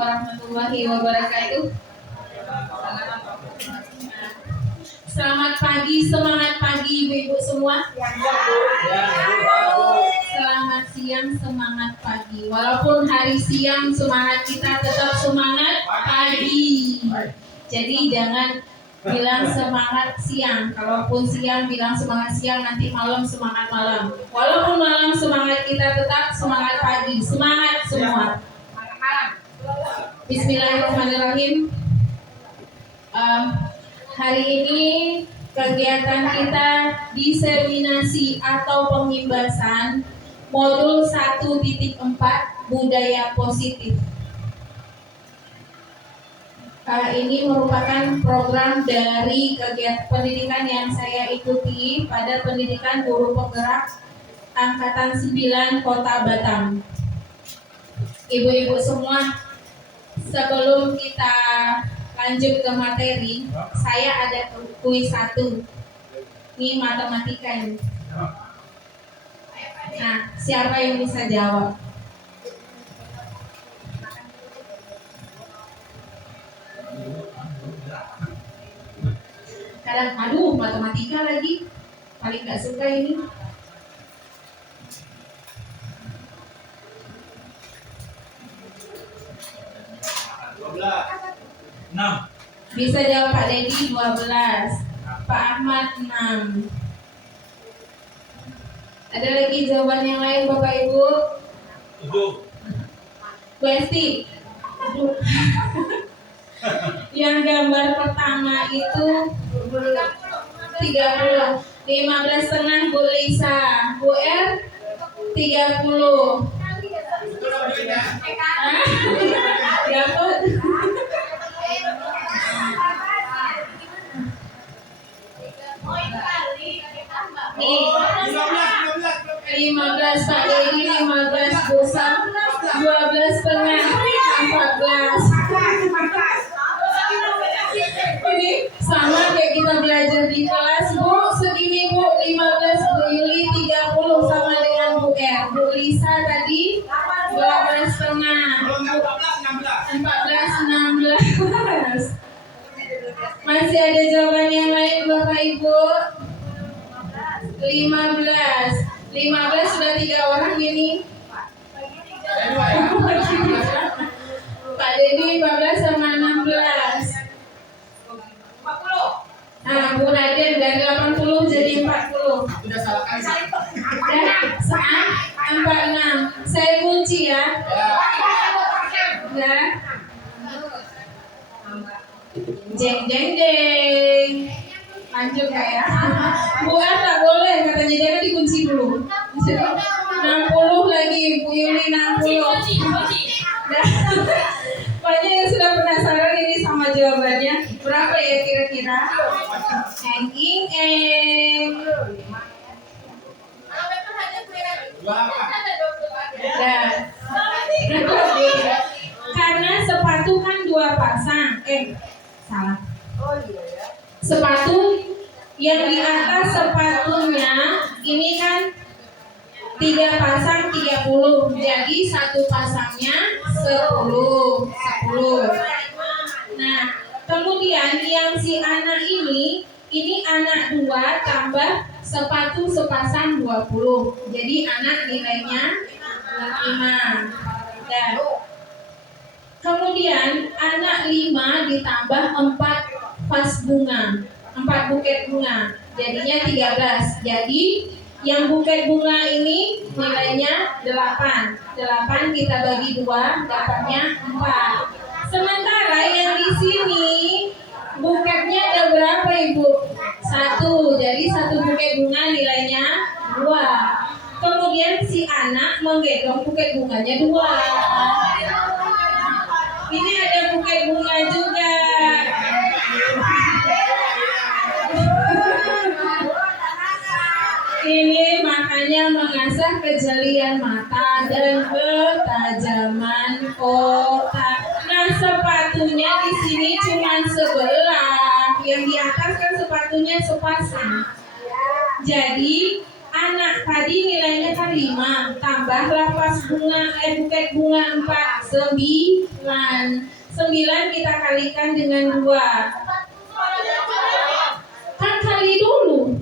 warahmatullahi wabarakatuh. Selamat pagi, semangat pagi Ibu-ibu semua. Selamat siang, semangat pagi. Walaupun hari siang semangat kita tetap semangat pagi. Jadi jangan bilang semangat siang. Kalaupun siang bilang semangat siang, nanti malam semangat malam. Walaupun malam semangat kita tetap semangat pagi. Semangat semua. Bismillahirrahmanirrahim. Hari ini kegiatan kita diseminasi atau pengimbasan modul 1.4 budaya positif. Ini merupakan program dari kegiatan pendidikan yang saya ikuti pada pendidikan guru penggerak Angkatan 9 Kota Batam. Ibu-ibu semua, sebelum kita lanjut ke materi, saya ada kuis 1. Ini matematika ini. Nah, siapa yang bisa jawab? Kadang, aduh, matematika lagi. Paling gak suka ini. Bisa jawab Pak Dedi 12, Pak Ahmad 6. Ada lagi jawaban yang lain Bapak Ibu? 7. Bu Esti? Yang gambar pertama itu 30. 15,5 Bu Lisa. Bu R 30. Dapat. Nih, 15 Pak Dedi, 15 Bu Sam, 12 setengah, 14. Ini sama kayak kita belajar di kelas Bu, segini Bu, 15 Bu Yuli 30 sama dengan Bu R. Bu Lisa tadi 12 setengah, 14, 16. Masih ada jawaban yang lain Bapak Ibu? 15 sudah 3 orang ini. Pak Dedi 15 sama 16. 40. Nah, Bu Raden dari 80 jadi 40. Sudah salah kali. Saat 46. Saya kunci ya. Udah. Jeng jeng jeng. Lanjut Kak ya. Bu A tak boleh katanya, jangan dikunci dulu. 60 lagi Bu Yuli 60. Banyak yang sudah penasaran ini sama jawabannya. Berapa ya kira-kira? Karena sepatu kan 2 pasang. Salah. Sepatu yang di atas sepatunya ini kan 3 pasang 30. Jadi 1 pasangnya 10. Nah, kemudian yang si anak ini anak 2 tambah sepatu sepasang 20. Jadi anak nilainya 5. Dan kemudian anak 5 ditambah 4 vas bunga, 4 buket bunga, jadinya 13. Jadi yang buket bunga ini nilainya 8. 8 kita bagi 2, dapatnya 4. Sementara yang di sini buketnya ada berapa Ibu? 1. Jadi 1 buket bunga nilainya 2. Kemudian si anak menggendong buket bunganya 2. Ini ada buket bunga juga. Ini makanya mengasah kejelian mata dan ketajaman otak. Nah, sepatunya di sini cuma sebelah. Yang di atas kan sepatunya sepasang. Jadi anak tadi nilainya kan 5, tambahlah buket bunga 4, 9. 9 kita kalikan dengan 2. Kan kali dulu.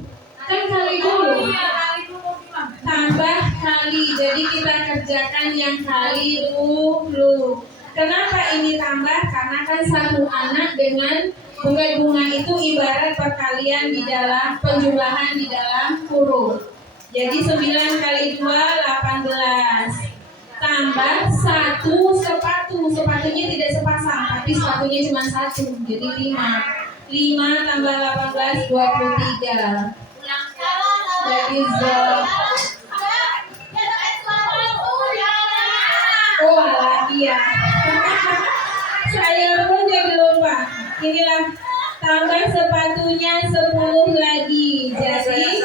Tambah kali. Jadi kita kerjakan yang kali dulu. Kenapa ini tambah? Karena kan satu anak dengan bunga itu ibarat perkalian di dalam penjumlahan di dalam kurung. Jadi 9 kali 2 18. Tambah 1 sepatu. Sepatunya tidak sepasang, tapi sepatunya cuma 1. Jadi 5. 5 tambah 18 23. Jadi oh alah iya. Saya pun jadi lupa. Inilah tambah sepatunya 10 lagi. Jadi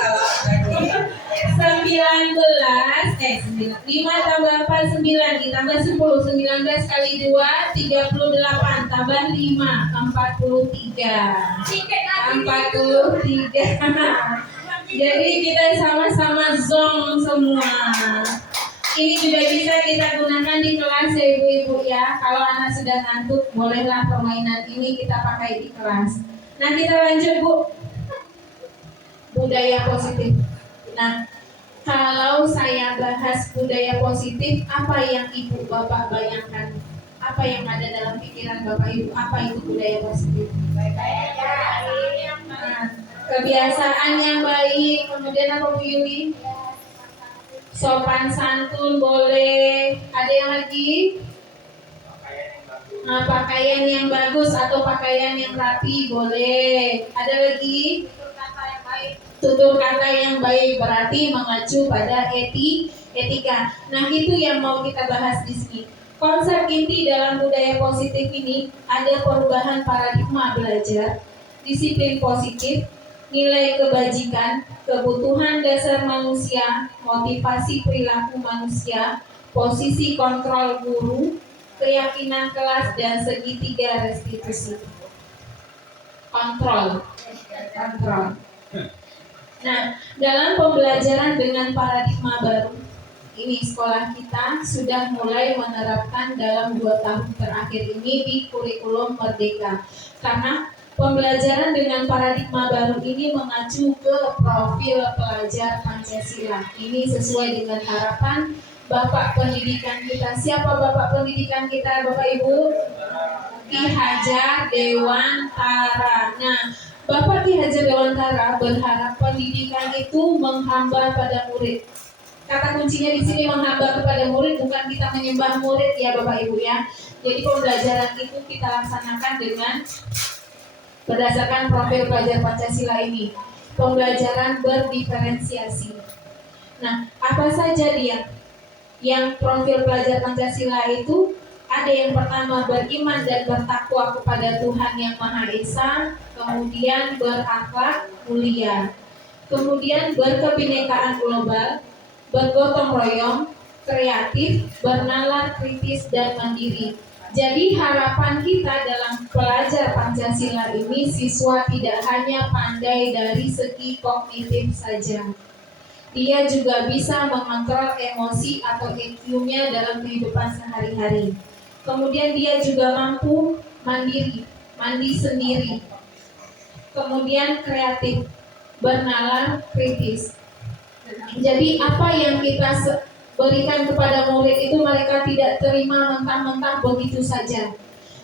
5 tambah 4 9 ditambah 10 19 kali 2 38 tambah 5 43. Jadi kita sama-sama zong semua. Ini juga bisa kita gunakan di kelas ya ibu-ibu ya. Kalau anak sudah ngantuk, bolehlah permainan ini kita pakai di kelas. Nah kita lanjut Bu. Budaya positif. Nah, kalau saya bahas budaya positif, apa yang ibu bapak bayangkan? Apa yang ada dalam pikiran bapak ibu? Apa itu budaya positif? Nah, kebiasaan yang baik. Kemudian apa Bu Yuli? Sopan santun boleh. Ada yang lagi? Nah, pakaian yang bagus atau pakaian yang rapi boleh. Ada lagi? Tutur kata yang baik berarti mengacu pada etika. Nah, itu yang mau kita bahas di sini. Konsep inti dalam budaya positif ini ada perubahan paradigma belajar, disiplin positif, nilai kebajikan, kebutuhan dasar manusia, motivasi perilaku manusia, posisi kontrol guru, keyakinan kelas, dan segitiga restitusi. Kontrol. Nah, dalam pembelajaran dengan paradigma baru, ini sekolah kita sudah mulai menerapkan dalam 2 tahun terakhir ini di kurikulum Merdeka. Karena pembelajaran dengan paradigma baru ini mengacu ke profil pelajar Pancasila. Ini sesuai dengan harapan Bapak Pendidikan kita. Siapa Bapak Pendidikan kita, Bapak Ibu? Ki Hajar Dewantara. Nah, Bapak Ki Hajar Dewantara berharap pendidikan itu menghamba pada murid. Kata kuncinya di sini menghamba kepada murid, bukan kita menyembah murid ya Bapak Ibu ya. Jadi pembelajaran itu kita laksanakan dengan berdasarkan profil pelajar Pancasila ini. Pembelajaran berdiferensiasi. Nah, apa saja dia? Yang profil pelajar Pancasila itu ada yang pertama beriman dan bertakwa kepada Tuhan Yang Maha Esa, kemudian berakhlak mulia, kemudian berkebinekaan global, bergotong royong, kreatif, bernalar kritis dan mandiri. Jadi harapan kita dalam pelajar Pancasila ini siswa tidak hanya pandai dari segi kognitif saja. Dia juga bisa mengontrol emosi atau EQ-nya dalam kehidupan sehari-hari. Kemudian dia juga mampu mandi sendiri. Kemudian kreatif, bernalar kritis. Jadi apa yang kita berikan kepada murid itu mereka tidak terima mentah-mentah begitu saja.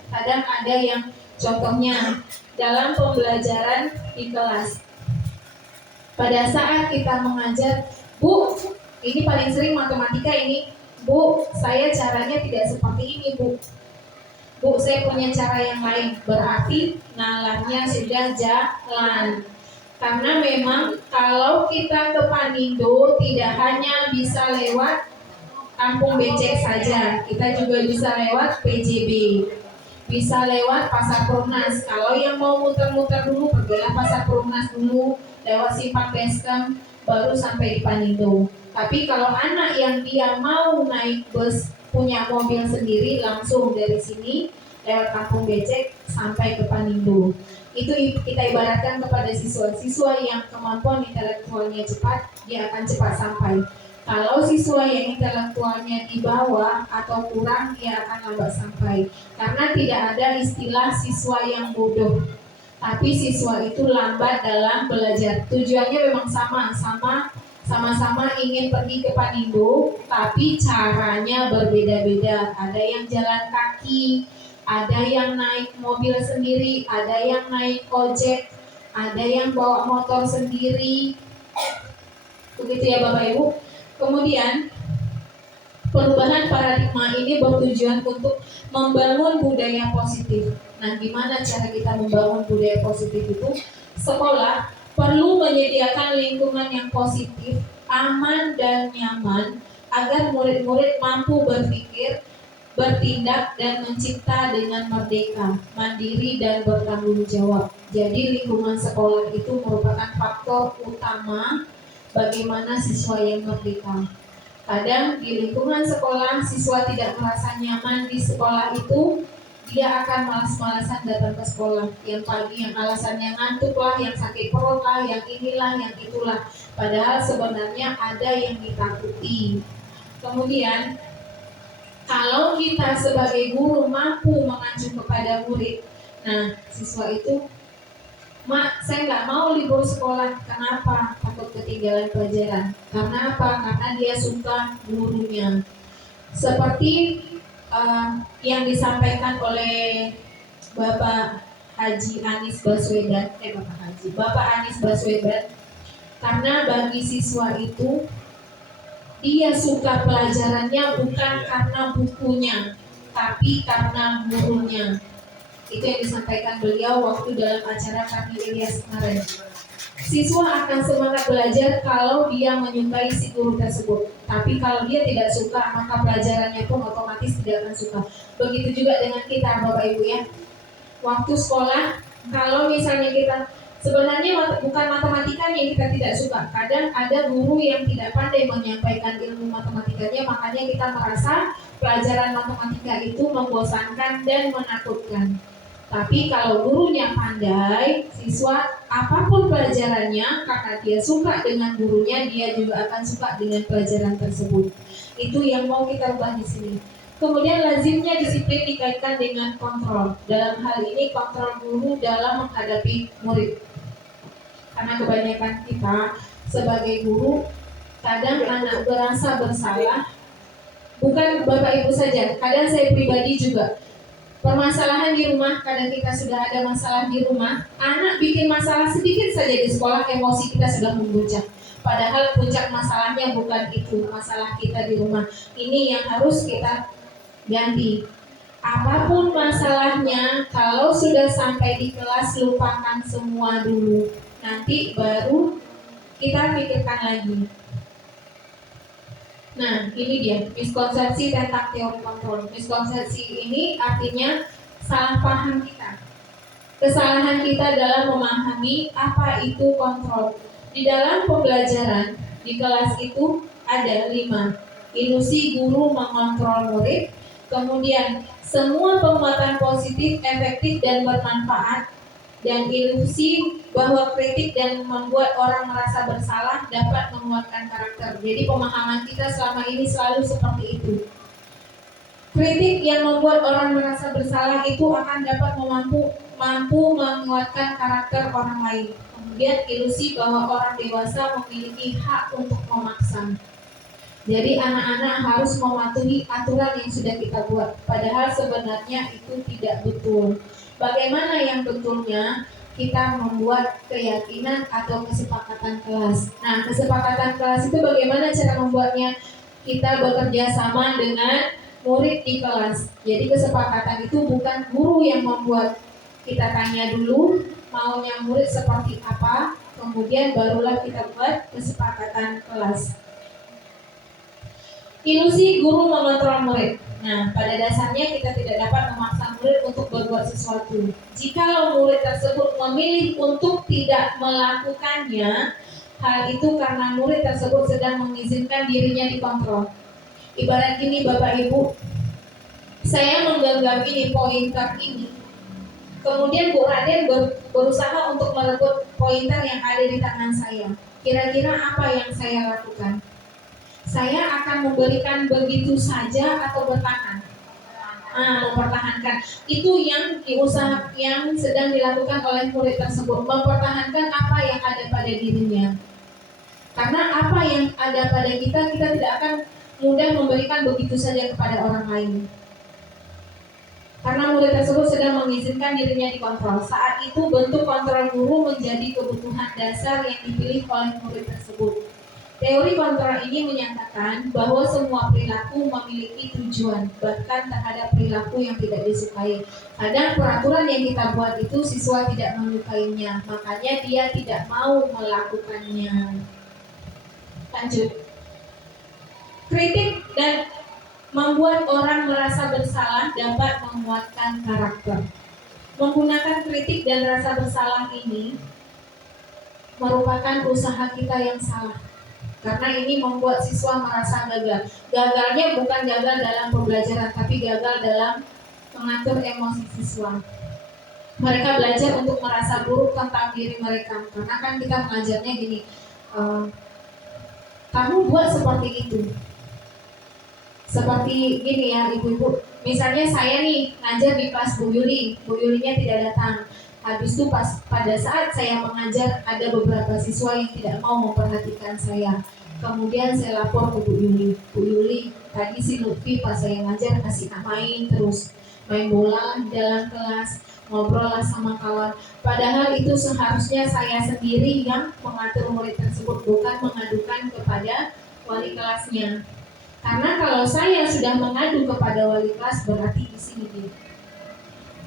Kadang ada yang contohnya dalam pembelajaran di kelas. Pada saat kita mengajar, Bu, ini paling sering matematika ini. Bu, saya caranya tidak seperti ini, Bu. Bu, saya punya cara yang lain. Berarti nalarnya sudah jalan. Karena memang kalau kita ke Panindo tidak hanya bisa lewat Kampung Becek saja, kita juga bisa lewat PJB, bisa lewat Pasar Perumnas. Kalau yang mau muter-muter dulu, pergilah Pasar Perumnas dulu, lewat Simpang Basecamp, baru sampai di Panindo. Tapi kalau anak yang dia mau naik bus, punya mobil sendiri, langsung dari sini lewat kampung becek sampai ke Panindo. Itu kita ibaratkan kepada siswa yang kemampuan intelektualnya cepat, dia akan cepat sampai. Kalau siswa yang intelektualnya di bawah atau kurang, dia akan lambat sampai. Karena tidak ada istilah siswa yang bodoh, tapi siswa itu lambat dalam belajar. Tujuannya memang sama-sama ingin pergi ke Panindo, tapi caranya berbeda-beda. Ada yang jalan kaki, ada yang naik mobil sendiri, ada yang naik ojek, ada yang bawa motor sendiri. Begitu ya Bapak Ibu. Kemudian perubahan paradigma ini bertujuan untuk membangun budaya positif. Nah, gimana cara kita membangun budaya positif itu? Sekolah perlu menyediakan lingkungan yang positif, aman dan nyaman agar murid-murid mampu berpikir, bertindak dan mencipta dengan merdeka, mandiri dan bertanggung jawab. Jadi lingkungan sekolah itu merupakan faktor utama bagaimana siswa yang merdeka. Kadang di lingkungan sekolah siswa tidak merasa nyaman di sekolah itu, dia akan malas-malasan datang ke sekolah. Yang pagi yang alasannya ngantuk lah, yang sakit perut lah, yang inilah, yang itulah. Padahal sebenarnya ada yang ditakuti. Kemudian kalau kita sebagai guru mampu mengacu kepada murid, nah siswa itu, "Mak, saya nggak mau libur sekolah." Kenapa? Takut ketinggalan pelajaran. Karena apa? Karena dia suka gurunya. Seperti yang disampaikan oleh Bapak Haji Anies Baswedan, Bapak Anies Baswedan, karena bagi siswa itu dia suka pelajarannya bukan karena bukunya, tapi karena gurunya. Itu yang disampaikan beliau waktu dalam acara kami Ilyas kemarin. Siswa akan semangat belajar kalau dia menyukai si guru tersebut. Tapi kalau dia tidak suka, maka pelajarannya pun otomatis tidak akan suka. Begitu juga dengan kita Bapak Ibu ya. Waktu sekolah, kalau misalnya kita sebenarnya bukan matematikanya yang kita tidak suka. Kadang ada guru yang tidak pandai menyampaikan ilmu matematikanya, makanya kita merasa pelajaran matematika itu membosankan dan menakutkan. Tapi kalau gurunya pandai, siswa apapun pelajarannya, karena dia suka dengan gurunya, dia juga akan suka dengan pelajaran tersebut. Itu yang mau kita ubah di sini. Kemudian lazimnya disiplin dikaitkan dengan kontrol. Dalam hal ini kontrol guru dalam menghadapi murid. Karena kebanyakan kita sebagai guru, kadang anak berasa bersalah. Bukan Bapak Ibu saja, kadang saya pribadi juga. Permasalahan di rumah, kadang kita sudah ada masalah di rumah, anak bikin masalah sedikit saja di sekolah, emosi kita sudah memuncak. Padahal puncak masalahnya bukan itu, masalah kita di rumah. Ini yang harus kita ganti. Apapun masalahnya, kalau sudah sampai di kelas, lupakan semua dulu. Nanti baru kita pikirkan lagi. Nah, ini dia miskonsepsi tentang teori kontrol. Miskonsepsi ini artinya salah paham kita. Kesalahan kita dalam memahami apa itu kontrol. Di dalam pembelajaran di kelas itu ada 5. Ilusi guru mengontrol murid. Kemudian semua penguatan positif, efektif dan bermanfaat. Dan ilusi bahwa kritik dan membuat orang merasa bersalah dapat menguatkan karakter. Jadi pemahaman kita selama ini selalu seperti itu. Kritik yang membuat orang merasa bersalah itu akan dapat mampu menguatkan karakter orang lain. Kemudian ilusi bahwa orang dewasa memiliki hak untuk memaksa. Jadi anak-anak harus mematuhi aturan yang sudah kita buat. Padahal sebenarnya itu tidak betul. Bagaimana yang betulnya? Kita membuat keyakinan atau kesepakatan kelas. Nah, kesepakatan kelas itu bagaimana cara membuatnya? Kita bekerja sama dengan murid di kelas. Jadi kesepakatan itu bukan guru yang membuat. Kita tanya dulu maunya murid seperti apa, kemudian barulah kita buat kesepakatan kelas. Ilusi guru mengontrol murid. Nah, pada dasarnya kita tidak dapat memaksa murid untuk berbuat sesuatu. Jikalau murid tersebut memilih untuk tidak melakukannya, hal itu karena murid tersebut sedang mengizinkan dirinya dikontrol. Ibarat gini Bapak Ibu, saya menggenggam ini, pointer ini. Kemudian Bu Raden berusaha untuk merebut pointer yang ada di tangan saya. Kira-kira apa yang saya lakukan? Saya akan memberikan begitu saja atau bertahan? Mempertahankan. Itu yang yang sedang dilakukan oleh murid tersebut, mempertahankan apa yang ada pada dirinya. Karena apa yang ada pada kita tidak akan mudah memberikan begitu saja kepada orang lain. Karena murid tersebut sedang mengizinkan dirinya dikontrol. Saat itu bentuk kontrol guru menjadi kebutuhan dasar yang dipilih oleh murid tersebut. Teori kontrol ini menyatakan bahwa semua perilaku memiliki tujuan, bahkan terhadap perilaku yang tidak disukai. Kadang peraturan yang kita buat itu siswa tidak menyukainya, makanya dia tidak mau melakukannya. Lanjut. Kritik dan membuat orang merasa bersalah dapat menguatkan karakter. Menggunakan kritik dan rasa bersalah ini merupakan usaha kita yang salah. Karena ini membuat siswa merasa gagal. Gagalnya bukan gagal dalam pembelajaran, tapi gagal dalam mengatur emosi siswa. Mereka belajar untuk merasa buruk tentang diri mereka. Karena kan kita mengajarnya gini, kamu buat seperti itu. Seperti gini ya ibu-ibu, misalnya saya nih ngajar di kelas Bu Yulinya tidak datang. Habis itu pada saat saya mengajar ada beberapa siswa yang tidak mau memperhatikan saya. Kemudian saya lapor ke Bu Yuli, tadi si Lutfi pas saya ngajar kasih main terus, main bola di dalam kelas, ngobrol lah sama kawan. Padahal itu seharusnya saya sendiri yang mengatur murid tersebut, bukan mengadukan kepada wali kelasnya. Karena kalau saya sudah mengadu kepada wali kelas berarti di sini dia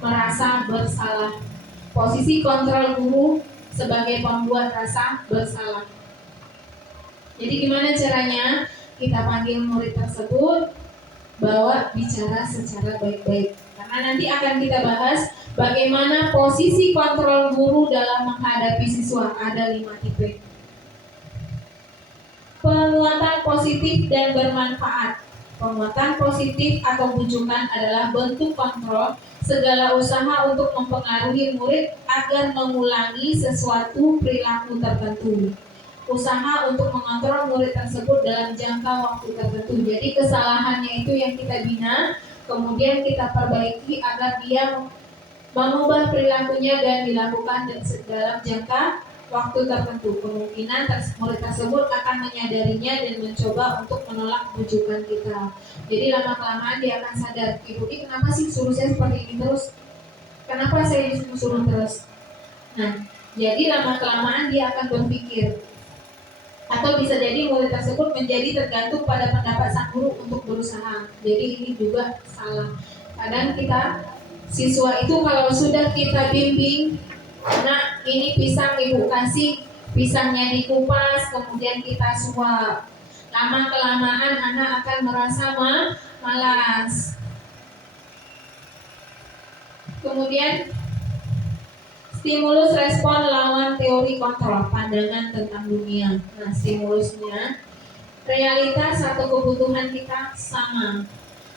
merasa bersalah. Posisi kontrol guru sebagai pembuat rasa bersalah. Jadi gimana caranya? Kita panggil murid tersebut, bawa bicara secara baik-baik. Karena nanti akan kita bahas bagaimana posisi kontrol guru dalam menghadapi siswa. Ada 5 tipe. Penguatan positif dan bermanfaat. Penguatan positif atau bujukan adalah bentuk kontrol segala usaha untuk mempengaruhi murid agar mengulangi sesuatu perilaku tertentu. Usaha untuk mengontrol murid tersebut dalam jangka waktu tertentu. Jadi kesalahannya itu yang kita bina, kemudian kita perbaiki agar dia mengubah perilakunya dan dilakukan dalam jangka waktu tertentu. Kemungkinan murid tersebut akan menyadarinya dan mencoba untuk menolak bujukan kita. Jadi lama-kelamaan dia akan sadar, ibu ini kenapa sih suruh saya seperti ini terus? Kenapa saya disuruh terus? Nah, jadi lama-kelamaan dia akan berpikir. Atau bisa jadi murid tersebut menjadi tergantung pada pendapat sang guru untuk berusaha. Jadi ini juga salah. Kadang siswa itu kalau sudah kita bimbing, nah ini pisang ibu kasih, pisangnya dikupas, kemudian kita suap. Lama-kelamaan anak akan merasa malas. Kemudian stimulus respon lawan teori kontrol, pandangan tentang dunia. Nah, stimulusnya realitas atau kebutuhan kita sama.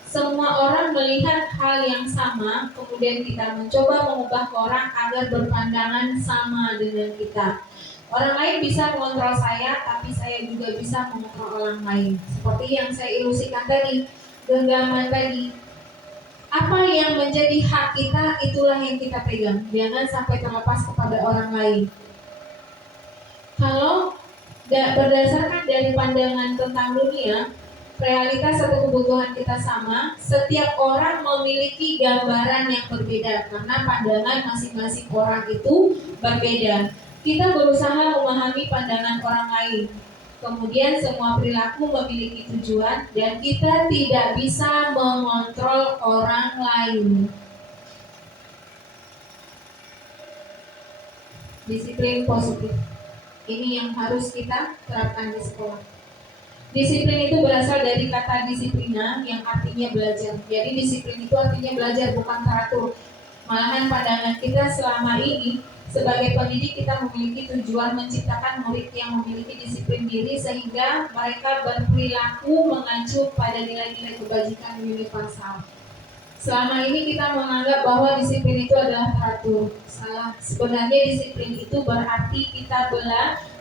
Semua orang melihat hal yang sama, kemudian kita mencoba mengubah orang agar berpandangan sama dengan kita. Orang lain bisa mengontrol saya, tapi saya juga bisa mengontrol orang lain. Seperti yang saya ilusikan tadi, genggaman tadi. Apa yang menjadi hak kita, itulah yang kita pegang. Jangan sampai terlepas kepada orang lain. Kalau berdasarkan dari pandangan tentang dunia, realitas atau kebutuhan kita sama, setiap orang memiliki gambaran yang berbeda karena pandangan masing-masing orang itu berbeda. Kita berusaha memahami pandangan orang lain. Kemudian semua perilaku memiliki tujuan dan kita tidak bisa mengontrol orang lain. Disiplin positif. Ini yang harus kita terapkan di sekolah. Disiplin itu berasal dari kata disiplina yang artinya belajar. Jadi disiplin itu artinya belajar, bukan teratur. Malahan pandangan kita selama ini sebagai pendidik kita memiliki tujuan menciptakan murid yang memiliki disiplin diri sehingga mereka berperilaku mengacu pada nilai-nilai kebajikan universal. Selama ini kita menganggap bahwa disiplin itu adalah teratur. Salah. Sebenarnya disiplin itu berarti kita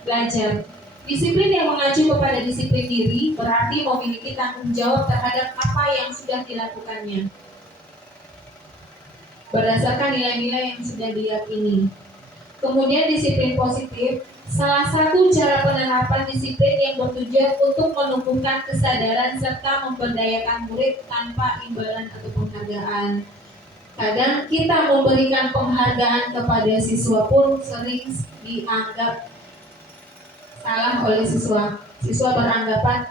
belajar. Disiplin yang mengacu kepada disiplin diri berarti memiliki tanggung jawab terhadap apa yang sudah dilakukannya berdasarkan nilai-nilai yang sudah diyakini. Kemudian disiplin positif, salah satu cara penerapan disiplin yang bertujuan untuk menumbuhkan kesadaran serta memberdayakan murid tanpa imbalan atau penghargaan. Kadang kita memberikan penghargaan kepada siswa pun sering dianggap salah oleh siswa. Siswa beranggapan,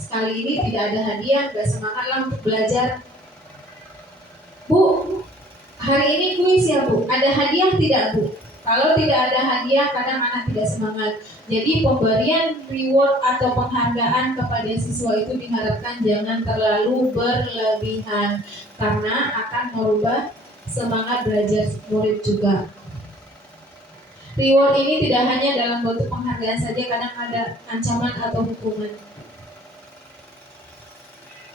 sekali ini tidak ada hadiah, gak semangatlah untuk belajar. Bu, hari ini kuis ya Bu, ada hadiah tidak Bu? Kalau tidak ada hadiah, kadang anak tidak semangat. Jadi pemberian reward atau penghargaan kepada siswa itu diharapkan jangan terlalu berlebihan, karena akan merubah semangat belajar murid juga. Reward ini tidak hanya dalam bentuk penghargaan saja, kadang ada ancaman atau hukuman.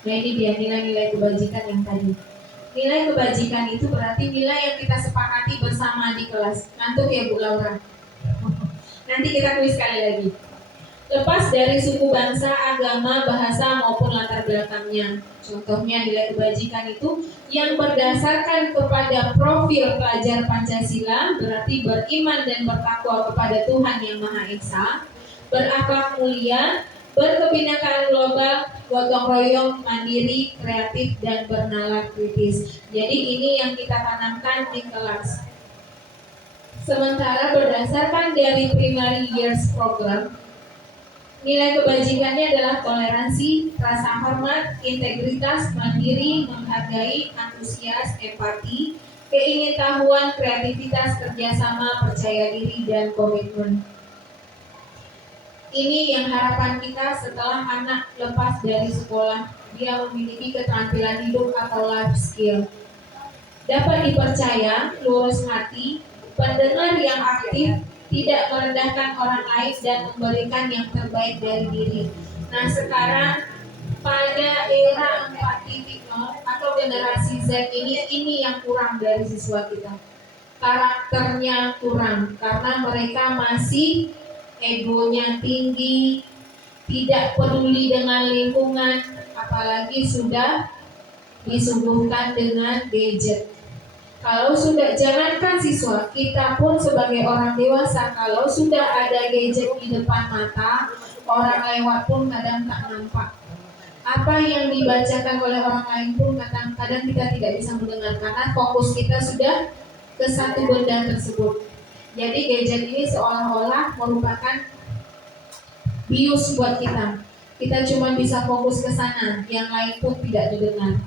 Nah, ini dia nilai-nilai kebajikan yang tadi. Nilai kebajikan itu berarti nilai yang kita sepakati bersama di kelas. Ngantuk ya Bu Laura? Nanti kita kuis sekali lagi. Lepas dari suku, bangsa, agama, bahasa maupun latar belakangnya. Contohnya nilai kebajikan itu yang berdasarkan kepada profil pelajar Pancasila, berarti beriman dan bertakwa kepada Tuhan Yang Maha Esa, berakhlak mulia, berkebinekaan global, gotong royong, mandiri, kreatif, dan bernalar kritis. Jadi ini yang kita tanamkan di kelas. Sementara berdasarkan dari Primary Years Program, nilai kebajikannya adalah toleransi, rasa hormat, integritas, mandiri, menghargai, antusias, empati, keingintahuan, kreativitas, kerjasama, percaya diri, dan komitmen. Ini yang harapan kita setelah anak lepas dari sekolah, dia memiliki keterampilan hidup atau life skill. Dapat dipercaya, lurus hati, pendengar yang aktif, tidak merendahkan orang lain dan memberikan yang terbaik dari diri. Nah, sekarang pada era 4.0 atau generasi Z ini yang kurang dari siswa kita. Karakternya kurang karena mereka masih egonya tinggi, tidak peduli dengan lingkungan, apalagi sudah disuguhkan dengan gadget. Kalau sudah, jangankan siswa, kita pun sebagai orang dewasa, kalau sudah ada gadget di depan mata, orang lewat pun kadang tak nampak. Apa yang dibacakan oleh orang lain pun kadang-kadang kita tidak bisa mendengar karena fokus kita sudah ke satu benda tersebut. Jadi gadget ini seolah-olah merupakan bius buat kita. Kita cuma bisa fokus ke sana, yang lain pun tidak didengar.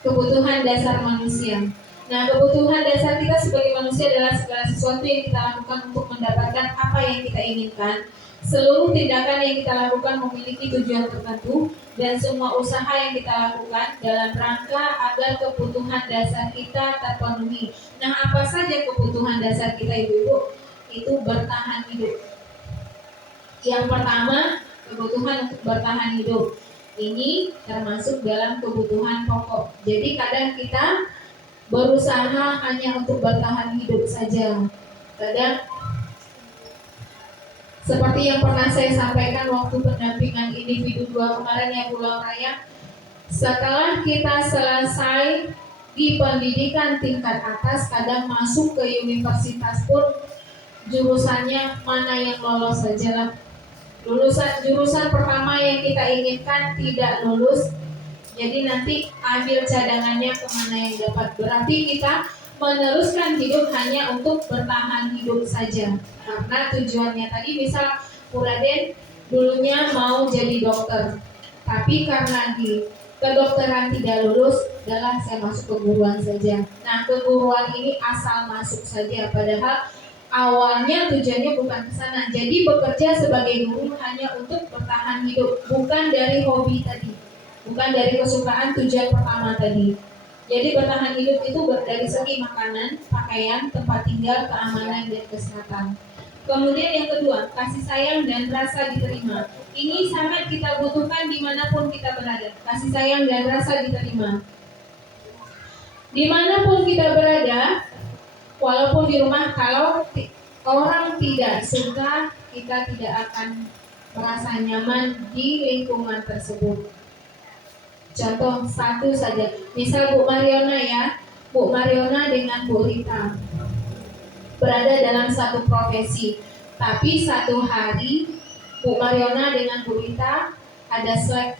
Kebutuhan dasar manusia. Nah, kebutuhan dasar kita sebagai manusia adalah segala sesuatu yang kita lakukan untuk mendapatkan apa yang kita inginkan. Seluruh tindakan yang kita lakukan memiliki tujuan tertentu dan semua usaha yang kita lakukan dalam rangka agar kebutuhan dasar kita terpenuhi. Nah, apa saja kebutuhan dasar kita Ibu-ibu? Itu bertahan hidup. Yang pertama, kebutuhan untuk bertahan hidup. Ini termasuk dalam kebutuhan pokok. Jadi kadang kita berusaha hanya untuk bertahan hidup saja. Kadang seperti yang pernah saya sampaikan waktu pendampingan individu 2 kemarin ya Bu Laura ya. Setelah kita selesai di pendidikan tingkat atas, kadang masuk ke universitas pun jurusannya mana yang lolos sajalah. Jurusan pertama yang kita inginkan tidak lulus, jadi nanti ambil cadangannya kemana yang dapat. Berarti kita meneruskan hidup hanya untuk bertahan hidup saja. Karena tujuannya tadi misal Raden dulunya mau jadi dokter, tapi karena di kedokteran tidak lulus, adalah saya masuk keguruan saja. Nah, keguruan ini asal masuk saja, padahal awalnya tujuannya bukan ke sana. Jadi bekerja sebagai guru hanya untuk bertahan hidup, bukan dari hobi tadi, bukan dari kesukaan tujuan pertama tadi. Jadi bertahan hidup itu dari segi makanan, pakaian, tempat tinggal, keamanan, dan kesehatan. Kemudian yang kedua, kasih sayang dan rasa diterima. Ini sangat kita butuhkan dimanapun kita berada. Kasih sayang dan rasa diterima. Dimanapun kita berada, walaupun di rumah, kalau orang tidak suka, kita tidak akan merasa nyaman di lingkungan tersebut. Contoh satu saja, misal Bu Mariona ya, Bu Mariona dengan Bu Rita berada dalam satu profesi, tapi satu hari Bu Mariona dengan Bu Rita ada slack.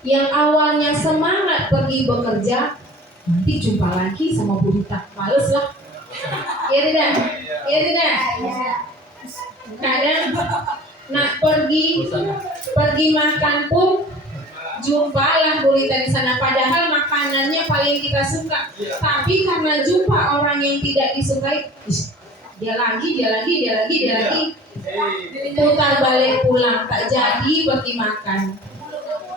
Yang awalnya semangat pergi bekerja, nanti jumpa lagi sama Bu Rita, males lah. Iya tidak? Iya tidak? Kadang nak pergi makan pun jumpalah Bu Rita di sana, padahal makanannya paling kita suka, tapi karena jumpa orang yang tidak disukai, dia lagi, putar balik pulang, tak jadi pergi makan.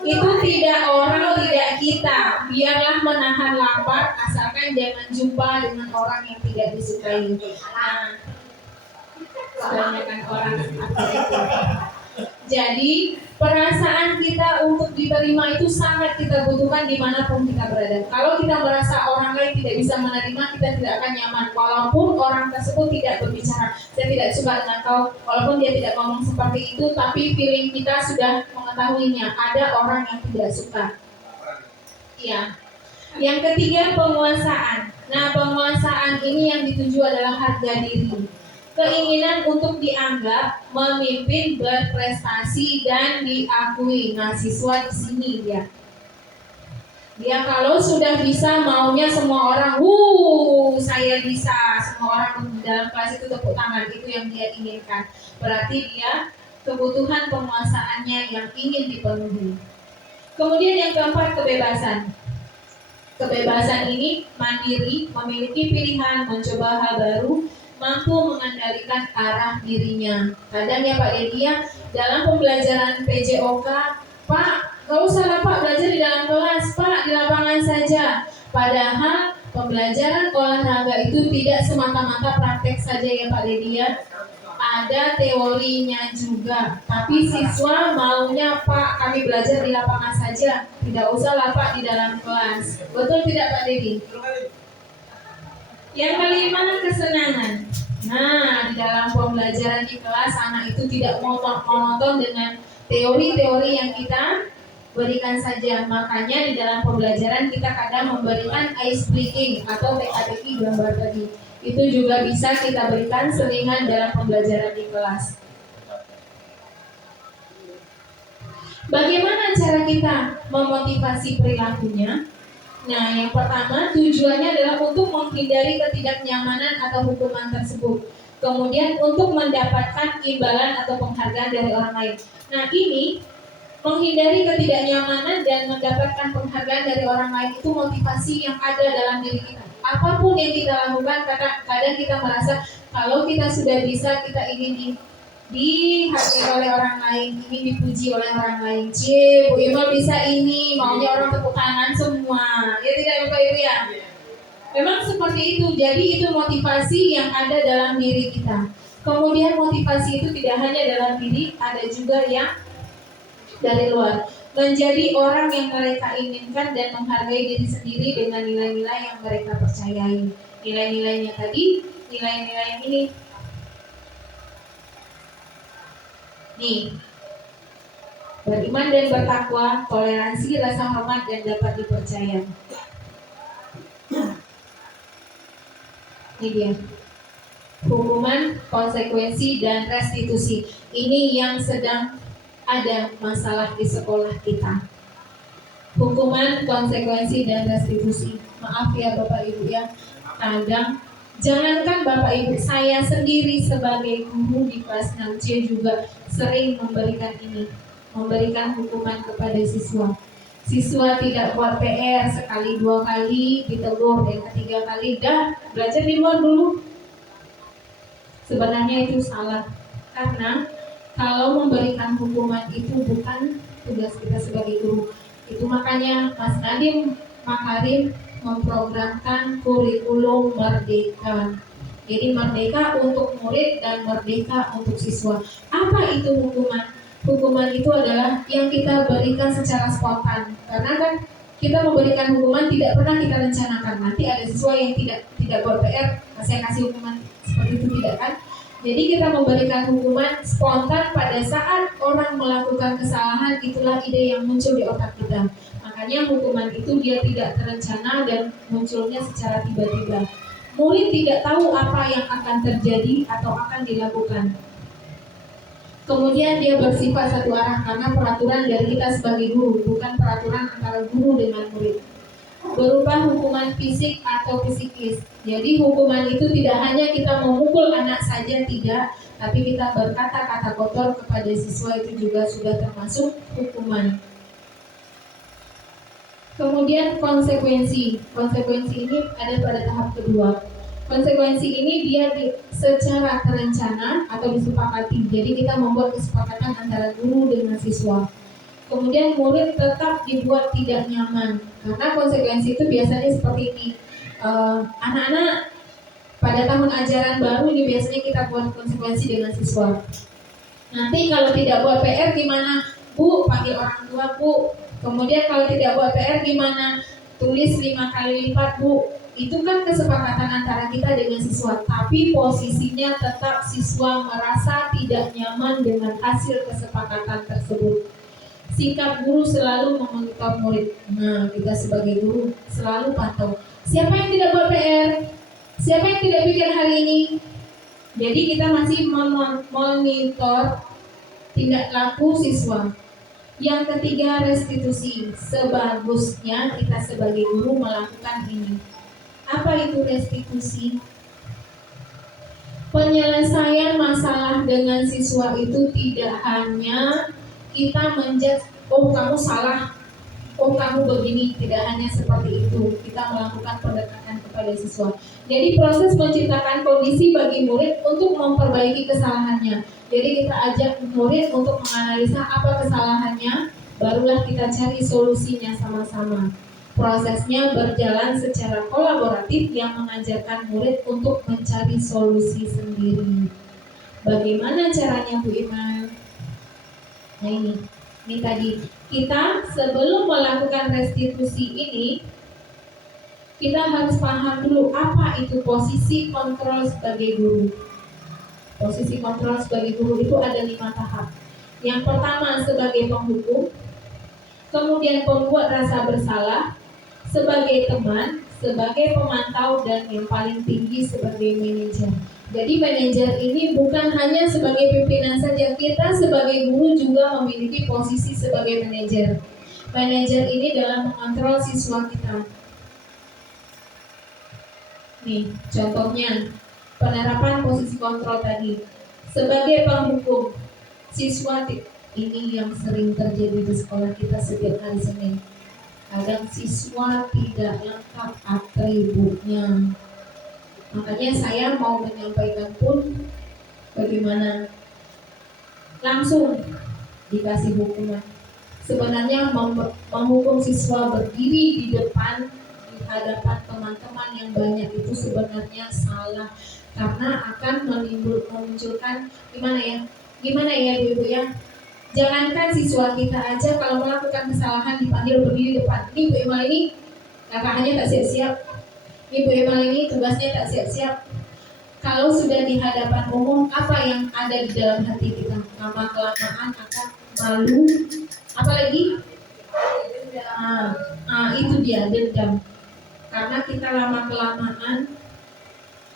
Itu tidak orang, tidak kita. Biarlah menahan lapar, asalkan jangan jumpa dengan orang yang tidak disukai. Kebanyakan orang seperti itu. Jadi perasaan kita untuk diterima itu sangat kita butuhkan dimanapun kita berada. Kalau kita merasa orang lain tidak bisa menerima, kita tidak akan nyaman. Walaupun orang tersebut tidak berbicara, saya tidak suka dengan kau, walaupun dia tidak ngomong seperti itu, tapi feeling kita sudah mengetahuinya. Ada orang yang tidak suka. Ya. Yang ketiga, penguasaan. Nah, penguasaan ini yang dituju adalah harga diri. Keinginan untuk dianggap, memimpin, berprestasi dan diakui. Nah, siswa di sini dia kalau sudah bisa maunya semua orang, saya bisa, semua orang dalam kelas itu tepuk tangan, itu yang dia inginkan. Berarti dia kebutuhan penguasaannya yang ingin dipenuhi. Kemudian yang keempat, kebebasan. Kebebasan ini mandiri, memiliki pilihan, mencoba hal baru, mampu mengendalikan arah dirinya. Kadang ya Pak Dedi ya, dalam pembelajaran PJOK, Pak, gak usah lah Pak belajar di dalam kelas, Pak di lapangan saja. Padahal pembelajaran olahraga itu tidak semata-mata praktek saja ya Pak Dedi ya. Ada teorinya juga, tapi siswa maunya Pak kami belajar di lapangan saja, tidak usah lah Pak di dalam kelas. Betul tidak Pak Dedi? Yang kelima, kesenangan. Nah, di dalam pembelajaran di kelas, anak itu tidak monoton dengan teori-teori yang kita berikan saja. Makanya di dalam pembelajaran kita kadang memberikan ice breaking atau teka-teki gambar tadi. Itu juga bisa kita berikan selingan dalam pembelajaran di kelas. Bagaimana cara kita memotivasi perilakunya? Nah, yang pertama tujuannya adalah untuk menghindari ketidaknyamanan atau hukuman tersebut. Kemudian untuk mendapatkan imbalan atau penghargaan dari orang lain. Nah, ini menghindari ketidaknyamanan dan mendapatkan penghargaan dari orang lain itu motivasi yang ada dalam diri kita. Apapun yang kita lakukan, kadang kita merasa kalau kita sudah bisa, kita ingin dihargai oleh orang lain, ingin dipuji oleh orang lain. Bu Ima bisa ini, maunya orang tepuk tangan semua. Ya tidak Bapak Ibu ya? Memang seperti itu. Jadi itu motivasi yang ada dalam diri kita. Kemudian motivasi itu tidak hanya dalam diri, ada juga yang dari luar. Menjadi orang yang mereka inginkan dan menghargai diri sendiri dengan nilai-nilai yang mereka percayai. Nilai-nilainya tadi, nilai-nilai yang ini. Nih, beriman dan bertakwa, toleransi, rasa hormat dan dapat dipercaya. Ini dia. Hukuman, konsekuensi dan restitusi. Ini yang sedang ada masalah di sekolah kita. Hukuman, konsekuensi dan restitusi. Maaf ya Bapak Ibu ya. Kadang jangankan Bapak Ibu, saya sendiri sebagai guru di kelas 6C juga sering memberikan hukuman kepada siswa. Siswa tidak buat PR sekali dua kali ditegur, dan ketiga kali dah belajar di luar dulu. Sebenarnya itu salah, karena kalau memberikan hukuman itu bukan tugas kita sebagai guru. Itu makanya Mas Nadiem Makarim memprogramkan kurikulum merdeka. Jadi merdeka untuk murid dan merdeka untuk siswa. Apa itu hukuman? Hukuman itu adalah yang kita berikan secara spontan. Karena kan kita memberikan hukuman tidak pernah kita rencanakan. Nanti ada siswa yang tidak buat PR, saya kasih hukuman seperti itu, tidak kan? Jadi kita memberikan hukuman spontan pada saat orang melakukan kesalahan, itulah ide yang muncul di otak kita. Makanya hukuman itu dia tidak terencana dan munculnya secara tiba-tiba. Murid tidak tahu apa yang akan terjadi atau akan dilakukan. Kemudian dia bersifat satu arah karena peraturan dari kita sebagai guru, bukan peraturan antara guru dengan murid. Berupa hukuman fisik atau psikis. Jadi hukuman itu tidak hanya kita memukul anak saja, tidak, tapi kita berkata-kata kotor kepada siswa itu juga sudah termasuk hukuman. Kemudian konsekuensi. Konsekuensi ini ada pada tahap kedua. Konsekuensi ini dia secara terencana atau disepakati. Jadi kita membuat kesepakatan antara guru dengan siswa. Kemudian murid tetap dibuat tidak nyaman. Karena konsekuensi itu biasanya seperti ini. Anak-anak pada tahun ajaran baru ini biasanya kita buat konsekuensi dengan siswa. Nanti kalau tidak buat PR gimana? Bu, panggil orang tua, Bu. Kemudian kalau tidak buat PR gimana? Tulis 5 kali lipat, Bu. Itu kan kesepakatan antara kita dengan siswa. Tapi posisinya tetap siswa merasa tidak nyaman dengan hasil kesepakatan tersebut. Sikap guru selalu memonitor murid. Nah, kita sebagai guru selalu pantau. Siapa yang tidak buat PR? Siapa yang tidak bikin hari ini? Jadi kita masih memonitor tindak laku siswa. Yang ketiga, restitusi. Sebagusnya kita sebagai guru melakukan ini. Apa itu restitusi? Penyelesaian masalah dengan siswa itu tidak hanya kita menjudge, oh kamu salah, oh kamu begini. Tidak hanya seperti itu. Kita melakukan pendekatan kepada siswa. Jadi proses menciptakan kondisi bagi murid untuk memperbaiki kesalahannya. Jadi kita ajak murid untuk menganalisa apa kesalahannya, barulah kita cari solusinya sama-sama. Prosesnya berjalan secara kolaboratif yang mengajarkan murid untuk mencari solusi sendiri. Bagaimana caranya Bu Iman? Nah ini tadi kita sebelum melakukan restitusi ini, kita harus paham dulu apa itu posisi kontrol sebagai guru. Posisi kontrol sebagai guru itu ada 5 tahap. Yang pertama sebagai penghukum, kemudian pembuat rasa bersalah, sebagai teman, sebagai pemantau, dan yang paling tinggi sebagai manajer. Jadi manajer ini bukan hanya sebagai pimpinan saja, kita sebagai guru juga memiliki posisi sebagai manajer. Manajer ini dalam mengontrol siswa kita. Nih, contohnya penerapan posisi kontrol tadi. Sebagai penghukum, siswa ini yang sering terjadi di sekolah kita setiap hari Senin. Kadang siswa tidak lengkap atributnya. Makanya saya mau menyampaikan pun bagaimana langsung dikasih hukuman. Sebenarnya menghukum siswa berdiri di depan hadapan teman-teman yang banyak itu sebenarnya salah, karena akan memunculkan gimana ya ibu ya, jangankan siswa kita aja kalau melakukan kesalahan dipanggil berdiri depan. Ini Bu Imal ini kakaknya tak siap-siap, ini Bu Imal ini tugasnya tak siap-siap. Kalau sudah di hadapan umum, apa yang ada di dalam hati kita? Lama kelamaan akan malu, apalagi itu dia dendam. Karena kita lama-kelamaan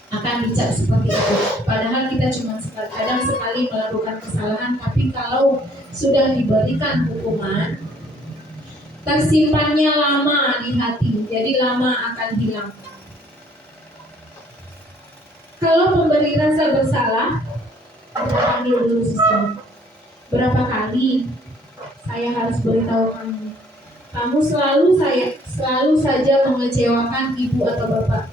akan dicap seperti itu. Padahal kita cuma kadang sekali melakukan kesalahan, tapi kalau sudah diberikan hukuman, tersimpannya lama di hati, jadi lama akan hilang. Kalau pemberi rasa bersalah, kita panggil dulu siswa. Berapa kali saya harus beritahu kamu selalu saja mengecewakan ibu atau bapak.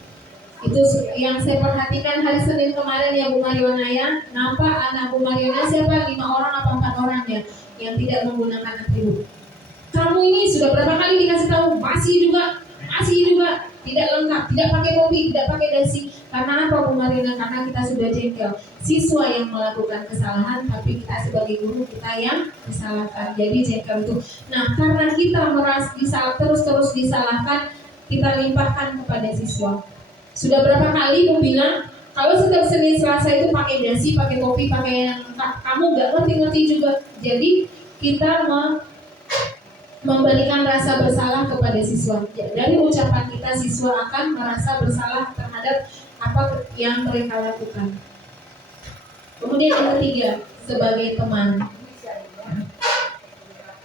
Itu yang saya perhatikan hari Senin kemarin ya Bu Mariona ya. Nampak anak Bu Mariona siapa? 5 orang atau 4 orang ya yang tidak menggunakan atribut. Kamu ini sudah berapa kali dikasih tahu masih juga tidak lengkap, tidak pakai kopi, tidak pakai dasi. Karena apa Bu Marina? Karena kita sudah jengkel. Siswa yang melakukan kesalahan, tapi kita sebagai guru kita yang disalahkan. Jadi jengkel itu. Nah, karena kita terus-terus disalahkan, kita limpahkan kepada siswa. Sudah berapa kali Bu bilang, kalau setiap Senin Selasa itu pakai dasi, pakai kopi, pakai yang lengkap, kamu nggak ngerti-ngerti juga. Jadi kita memberikan rasa bersalah kepada siswa. Dari ucapan kita, siswa akan merasa bersalah terhadap apa yang mereka lakukan. Kemudian yang ketiga, sebagai teman.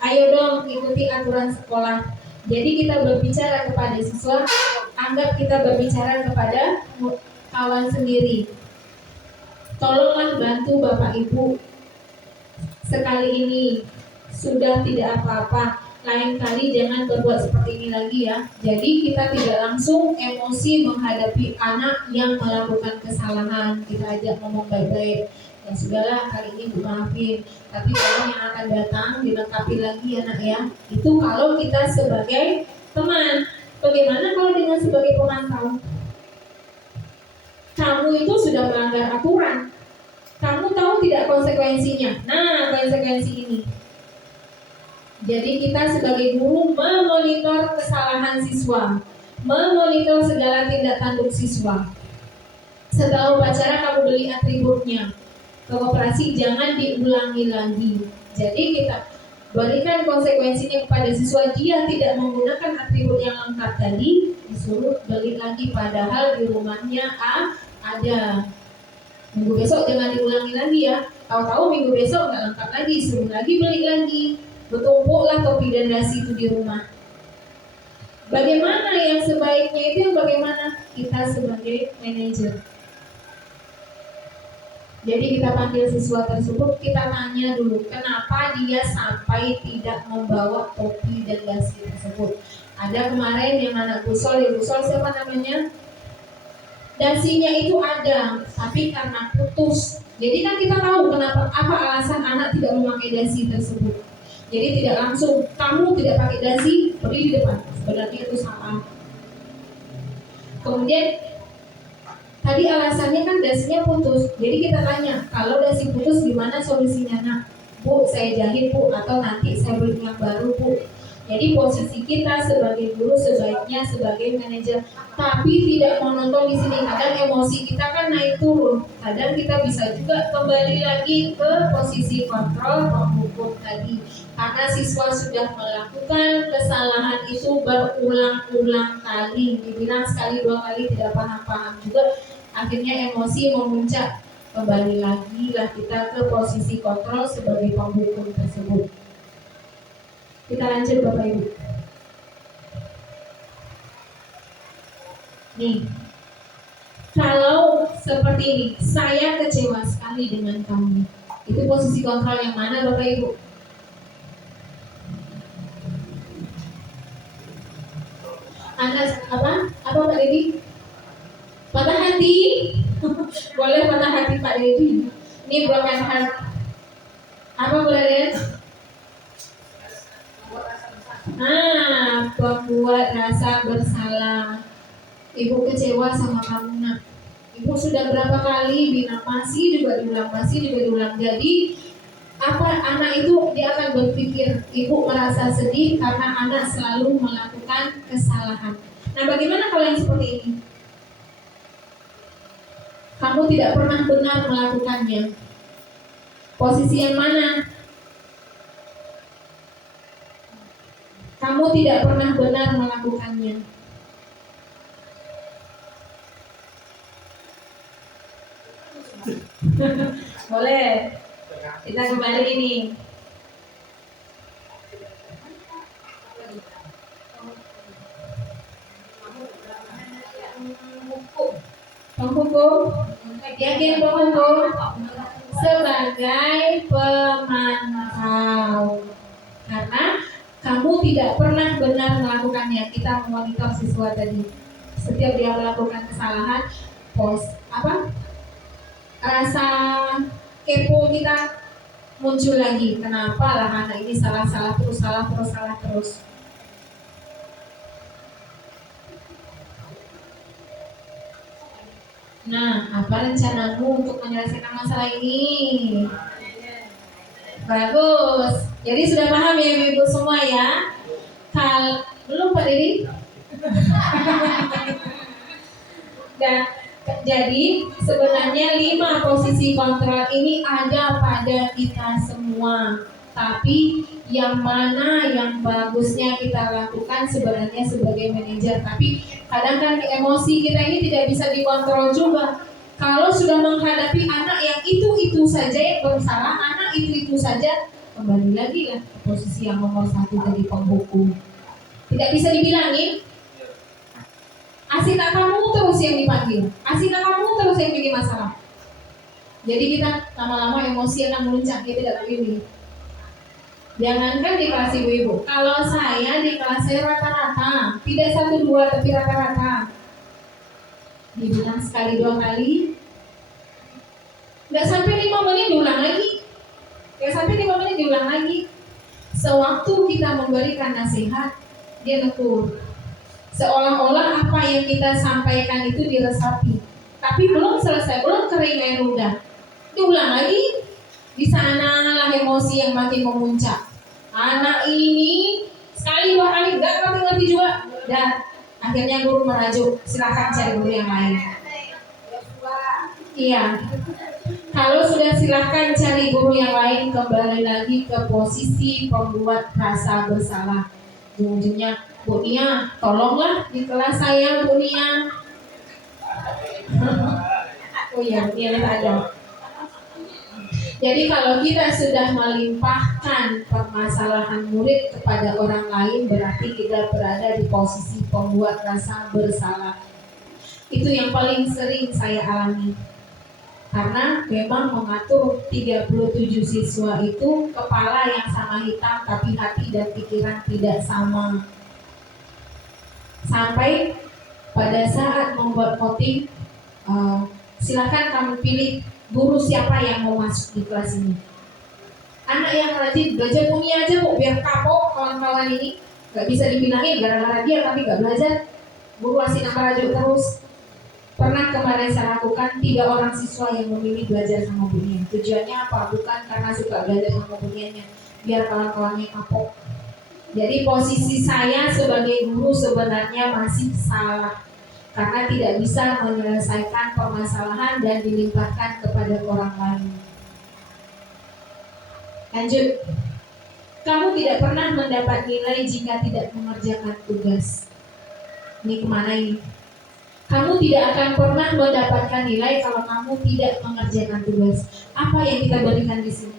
Ayo dong ikuti aturan sekolah. Jadi kita berbicara kepada siswa, anggap kita berbicara kepada kawan sendiri. Tolonglah bantu Bapak Ibu sekali ini, sudah tidak apa-apa. Lain kali jangan berbuat seperti ini lagi ya. Jadi kita tidak langsung emosi menghadapi anak yang melakukan kesalahan. Kita ajak ngomong baik-baik. Ya sudahlah, kali ini Bu maafin. Tapi kalau yang akan datang dilengkapi lagi ya nak ya. Itu kalau kita sebagai teman. Bagaimana kalau dengan sebagai pemantau? Kamu itu sudah melanggar aturan. Kamu tahu tidak konsekuensinya? Nah, konsekuensi ini. Jadi kita sebagai guru memonitor kesalahan siswa, memonitor segala tindak tanduk siswa. Setelah upacara kamu beli atributnya. Ke koperasi jangan diulangi lagi. Jadi kita berikan konsekuensinya kepada siswa. Dia tidak menggunakan atribut yang lengkap tadi, disuruh beli lagi padahal di rumahnya ada. Minggu besok jangan diulangi lagi ya. Tahu-tahu minggu besok nggak lengkap lagi, suruh lagi beli lagi. Bertumpuklah topi dan dasi itu di rumah. Bagaimana yang sebaiknya itu yang bagaimana? Kita sebagai manajer. Jadi kita panggil siswa tersebut, kita tanya dulu kenapa dia sampai tidak membawa topi dan dasi tersebut. Ada kemarin yang anak Gusol, ya Gusol siapa namanya? Dasinya itu ada, tapi karena putus. Jadi kan kita tahu kenapa, apa alasan anak tidak memakai dasi tersebut. Jadi tidak langsung kamu tidak pakai dasi berdiri di depan. Sebenarnya itu salah. Kemudian tadi alasannya kan dasinya putus. Jadi kita tanya, kalau dasi putus gimana solusinya nak? Bu, saya jahit Bu, atau nanti saya beli yang baru Bu. Jadi posisi kita sebagai guru sebaiknya sebagai manajer, tapi tidak menonton di sini. Kadang emosi kita kan naik turun. Kadang kita bisa juga kembali lagi ke posisi kontrol penghukum tadi. Karena siswa sudah melakukan kesalahan itu berulang-ulang kali. Dibilang sekali dua kali tidak paham-paham juga. Akhirnya emosi memuncak. Kembali lagi lah kita ke posisi kontrol sebagai penghukum tersebut. Kita lanjut Bapak Ibu. Nih, kalau seperti ini, saya kecewa sekali dengan kamu. Itu posisi kontrol yang mana Bapak Ibu? Anak apa Pak Dedi? Patah hati? Boleh patah hati Pak Dedi. Ini broken heart. Apa boleh lihat? Membuat rasa bersalah. Ibu kecewa sama kamu nak. Ibu sudah berapa kali bilang masih juga diulang. Jadi apa anak itu dia akan berpikir ibu merasa sedih karena anak selalu melakukan kesalahan. Nah, bagaimana kalau yang seperti ini? Kamu tidak pernah benar melakukannya. Posisi yang mana? Kamu tidak pernah benar melakukannya. Boleh. Kita kembali ini. Penghukum. Yakin penghukum sebagai pemantau. Karena kamu tidak pernah benar melakukannya. Kita memonitor siswa tadi. Setiap dia melakukan kesalahan, rasa kepo kita muncul lagi. Kenapa lah anak ini salah terus. Nah, apa rencanamu untuk menyelesaikan masalah ini? Bagus. Jadi sudah paham ya ibu semua ya? Belum Pak Didi? Dan jadi sebenarnya 5 posisi kontrol ini ada pada kita semua. Tapi yang mana yang bagusnya kita lakukan sebenarnya sebagai manajer. Tapi kadang kan emosi kita ini tidak bisa dikontrol juga. Kalau sudah menghadapi anak yang itu saja yang bersalah, anak itu saja, kembali lagi lah ke posisi yang nomor 1 jadi penghukum. Tidak bisa dibilangin asik kamu terus yang dipanggil, asik kamu terus yang bikin masalah. Jadi kita lama-lama emosi akan meluncak, kita tidak pilih. Jangankan di kelas ibu-ibu, kalau saya di kelas saya rata-rata, tidak 1-2 tapi rata-rata. Dibilang sekali 2 kali, nggak sampai 5 menit diulang lagi, nggak sampai 5 menit diulang lagi. Sewaktu kita memberikan nasihat, dia negur. Seolah-olah apa yang kita sampaikan itu diresapi, tapi belum selesai, belum kering air ludah, diulang lagi. Di sanalah emosi yang makin memuncak. Anak ini sekali 2 kali gak ngerti juga, dan akhirnya guru merajuk, silakan cari guru yang lain. Iya, kalau sudah silakan cari guru yang lain, kembali lagi ke posisi pembuat rasa bersalah. Ujung-ujungnya, Bu Nia, tolonglah di kelas saya, Bu Nia. Oh iya, Nia ada. Jadi kalau kita sudah melimpahkan permasalahan murid kepada orang lain, berarti kita berada di posisi pembuat rasa bersalah. Itu yang paling sering saya alami. Karena memang mengatur 37 siswa itu kepala yang sama hitam, tapi hati dan pikiran tidak sama. Sampai pada saat membuat voting, silakan kamu pilih guru siapa yang mau masuk di kelas ini. Anak yang rajin belajar bunyi aja Bu, biar kapok kawan-kawan ini. Gak bisa dibilangin gara-gara dia tapi gak belajar. Guru kasih nama rajuk terus. Pernah kemarin saya lakukan 3 orang siswa yang memilih belajar sama bunyian. Tujuannya apa? Bukan karena suka belajar sama bunyiannya, biar kawan-kawannya kapok. Jadi posisi saya sebagai guru sebenarnya masih salah, karena tidak bisa menyelesaikan permasalahan dan dilimpahkan kepada orang lain. Lanjut. Kamu tidak pernah mendapat nilai jika tidak mengerjakan tugas. Ini kemana ini? Kamu tidak akan pernah mendapatkan nilai kalau kamu tidak mengerjakan tugas. Apa yang kita berikan di sini?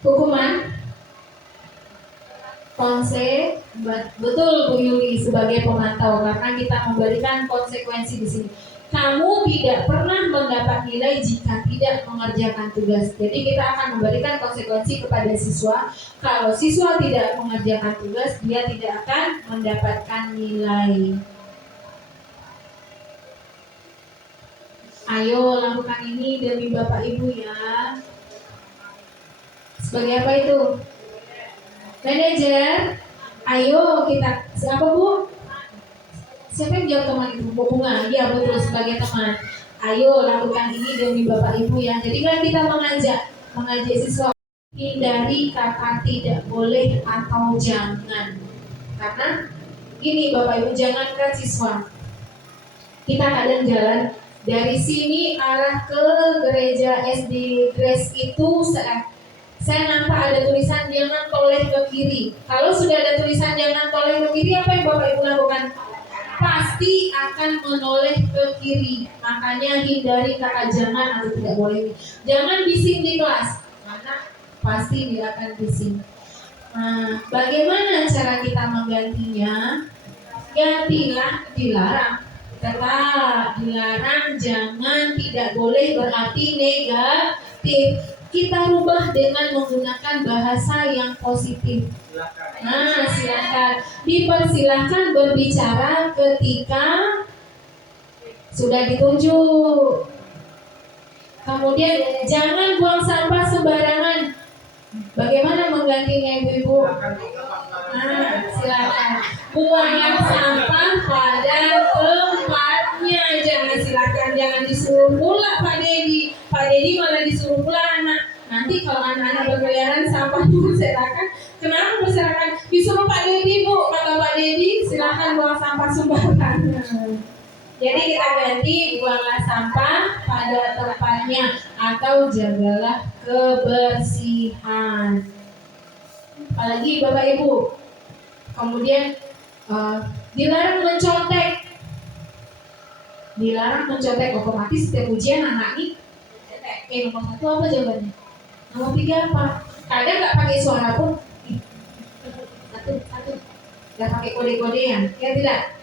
Hukuman? Betul Bu Yuli sebagai pemantau, karena kita memberikan konsekuensi di sini. Kamu tidak pernah mendapat nilai jika tidak mengerjakan tugas. Jadi kita akan memberikan konsekuensi kepada siswa. Kalau siswa tidak mengerjakan tugas, dia tidak akan mendapatkan nilai. Ayo lakukan ini demi Bapak Ibu ya. Sebagai apa itu? Manajer. Ayo kita, siapa Bu? Siapa yang jawab teman itu? Bu Bunga. Iya betul, sebagai teman. Ayo lakukan ini demi Bapak Ibu ya. Jadi kan kita mengajak siswa hindari kata tidak boleh atau jangan. Karena gini Bapak Ibu, jangankan siswa, kita kadang jalan dari sini arah ke gereja SD Grace itu saya nampak ada tulisan jangan toleh ke kiri. Kalau sudah ada tulisan jangan toleh ke kiri, apa yang Bapak Ibu lakukan? Pasti akan menoleh ke kiri. Makanya hindari kata jangan atau tidak boleh. Jangan bising di kelas, karena pasti dia akan bising. Nah, bagaimana cara kita menggantinya? Gantilah dilarang. Tetap dilarang, jangan, tidak boleh berarti negatif. Kita rubah dengan menggunakan bahasa yang positif. Nah, silakan. Dipersilahkan berbicara ketika sudah ditunjuk. Kemudian jangan buang sampah sembarangan. Bagaimana menggantinya Ibu-ibu? Nah, silakan. Buang sampah pada tempatnya. jangan disuruh pula Pak Dedi. Pak Dedi malah disuruh pula anak. Nanti kalau anak-anak berkeliaran sampah di berserakan, kenapa berserakan? Disuruh Pak Dedi Bu, kata Pak Dedi silakan buang sampah sembarangan. Jadi kita ganti buanglah sampah pada tempatnya atau jagalah kebersihan. Apalagi Bapak Ibu, kemudian dilarang mencontek, otomatis setiap ujian anak ini nomor 1 apa jawabannya? Nomor 3 apa? Kadang nggak pakai suara pun, satu, nggak pakai kode-kodean, ya tidak?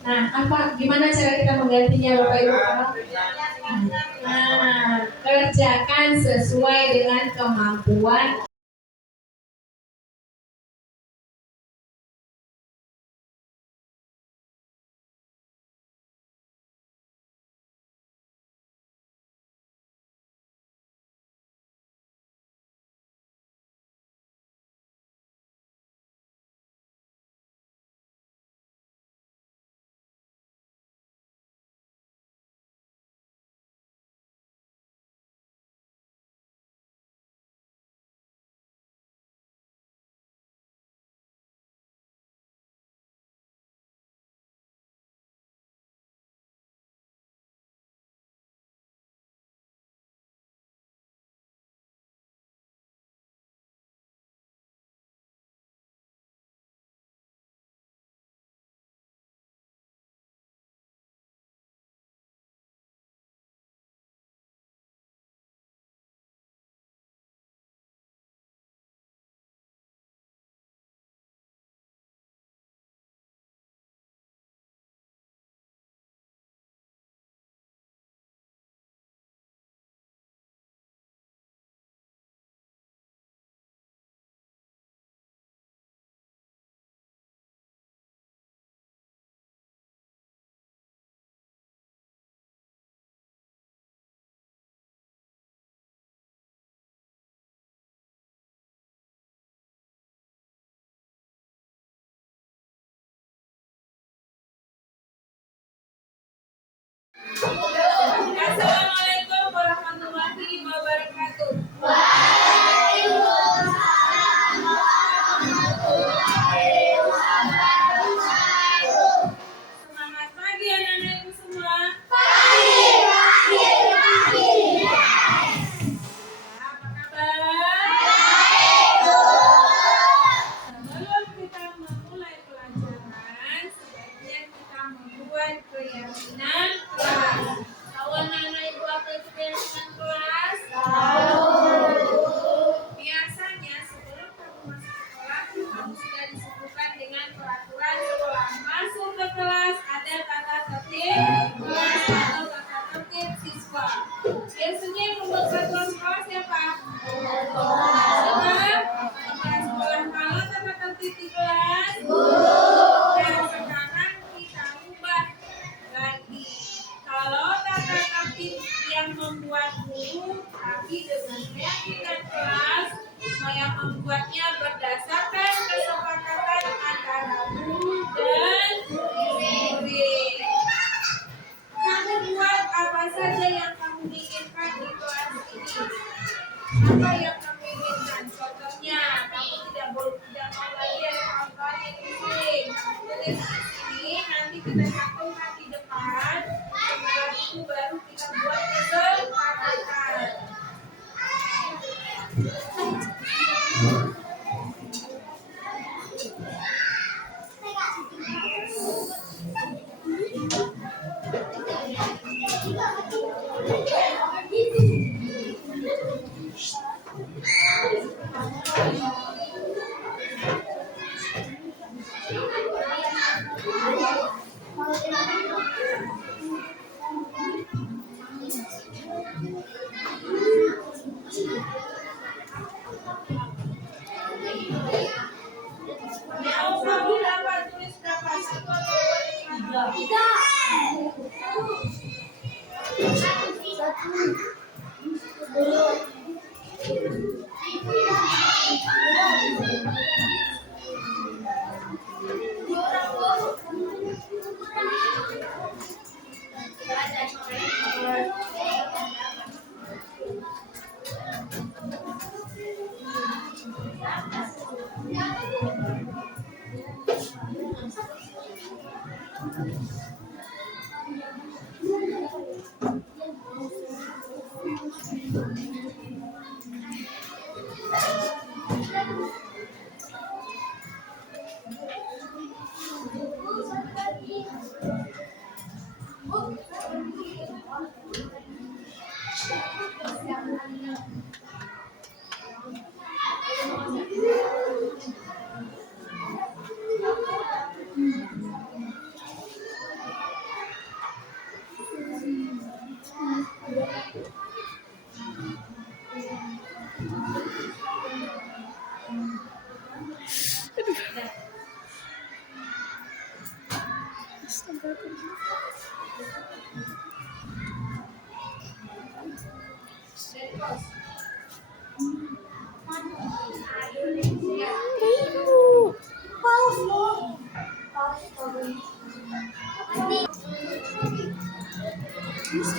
Nah, gimana cara kita menggantinya Bapak Ibu? Nah, kerjakan sesuai dengan kemampuan. Assalamualaikum warahmatullahi wabarakatuh. Semangat pagi anak-anak ibu semua. Pagi. Apa kabar? Sebelum kita memulai pelajaran, sebaiknya kita membuat keyakinan kelas. Tahu anak-anak ibu apa itu keyakinan kelas? Biasanya sebelum kamu masuk sekolah, kamu sudah disebutkan dengan peraturan sekolah. Masuk ke kelas ada tata tertib kelas atau tata tertib siswa. Biasanya yang membuat peraturan sekolah siapa? Kepala sekolah. Kalau tata tertib di kelas, dan sekarang kita ubah lagi. Kalau tata tertib yang membuat guru, tapi dengan keyakinan kelas, yang membuatnya berdasarkan kesepakatan antara guru dan murid. Kamu buat apa saja yang kamu inginkan di kelas ini. Apa yang kamu inginkan? Contohnya, kamu tidak mau lagi ada kawan-kawan yang pusing. Kamu tulis di sini, nanti kita cantumkan di depan. Setelah itu baru kita buat kesepakatan. Mau kamu dapat tulis berapa? 1 atau 3?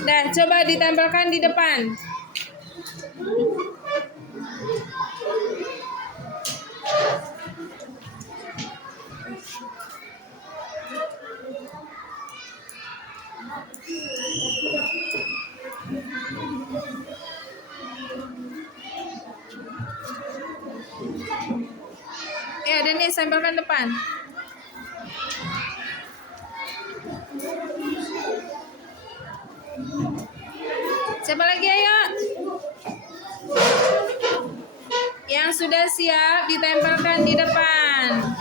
Dah, coba ditempelkan di depan. Ada nih, tempelkan depan. Siapa lagi, ayo? Yang sudah siap ditempelkan di depan.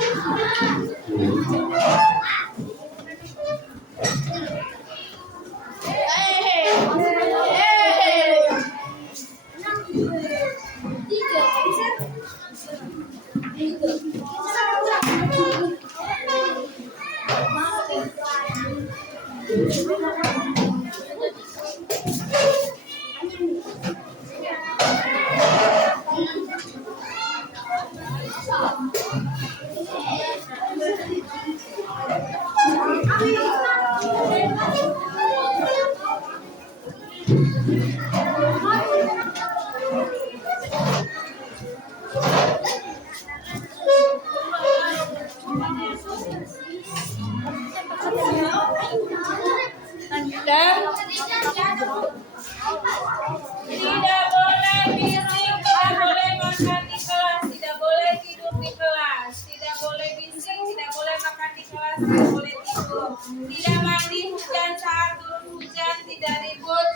Tidak boleh bising, tidak boleh makan di kelas, tidak boleh tidur di kelas, tidak boleh bising, tidak boleh makan di kelas, tidak boleh tidur, tidak mandi hujan saat turun hujan, tidak ribut,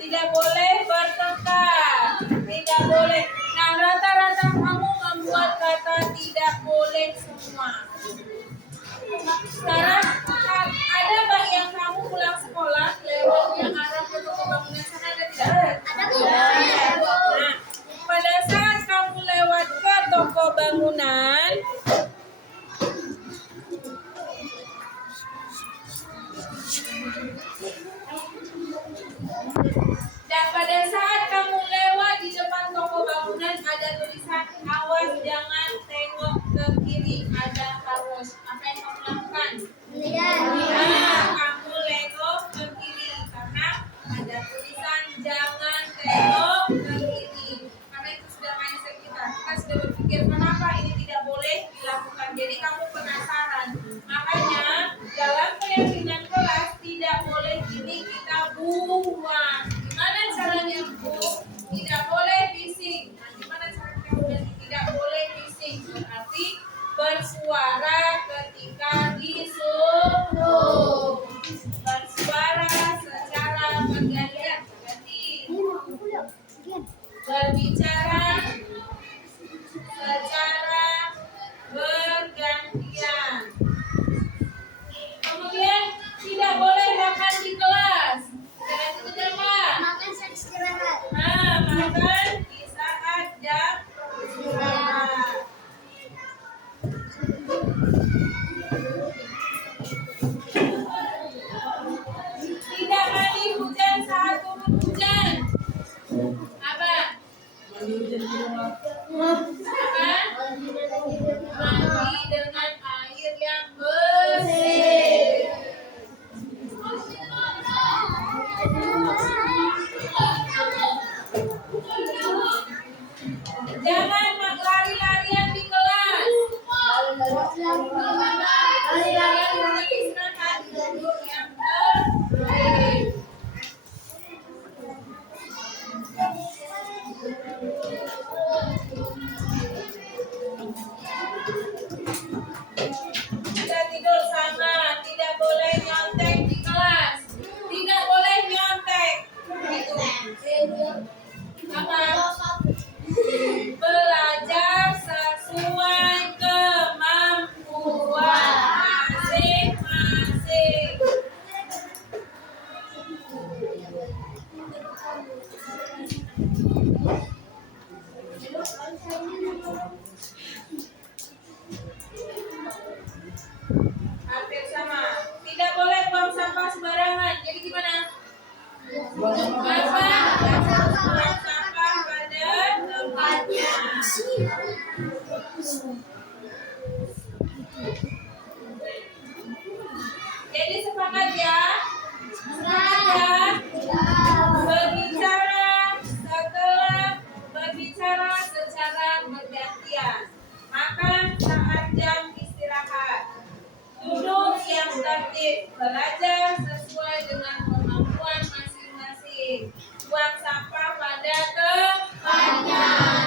tidak boleh bertengkar, tidak boleh. Nah, rata-rata kamu membuat kata tidak boleh semua. Sekarang ada nggak yang kamu pulang sekolah lewatnya arah ke toko bangunan sana, ada tidak? Ada. Nah, pada saat kamu lewat ke toko bangunan, dan pada saat kamu lewat di depan toko bangunan ada tulisan awas jangan tengok ke kiri, ada harus. Apa yang kamu lakukan? Kamu tengok ke kiri karena ada tulisan jangan tengok ke kiri. Karena itu sudah mindset kita. Kita sudah berpikir kenapa ini tidak boleh dilakukan. Jadi kamu penasaran. Makanya dalam keyakinan kelas tidak boleh ini kita buang. Gimana caranya, Bu? Tidak boleh bising. Nah, gimana caranya tidak boleh bising? Berarti bersuara ketika disuruh. Bersuara secara bergantian. Berbicara secara bergantian. Kemudian tidak boleh makan di kelas. Jangan itu jangan. Makan saat istirahat. Makan di saat jam istirahat. Tidak mandi hujan saat turun hujan. Apa? Mandi dengan air yang bersih. Jangan lari-larian di kelas. Hampir sama. Tidak boleh buang sampah sembarangan. Jadi gimana? Buang sampah pada tempatnya. Jadi sepakat ya? Sepakat ya? Berbicara secara bergantian. Makan saat jam istirahat. Duduk yang tertib. Belajar sesuai dengan kemampuan masing-masing. Buang sampah pada tempatnya.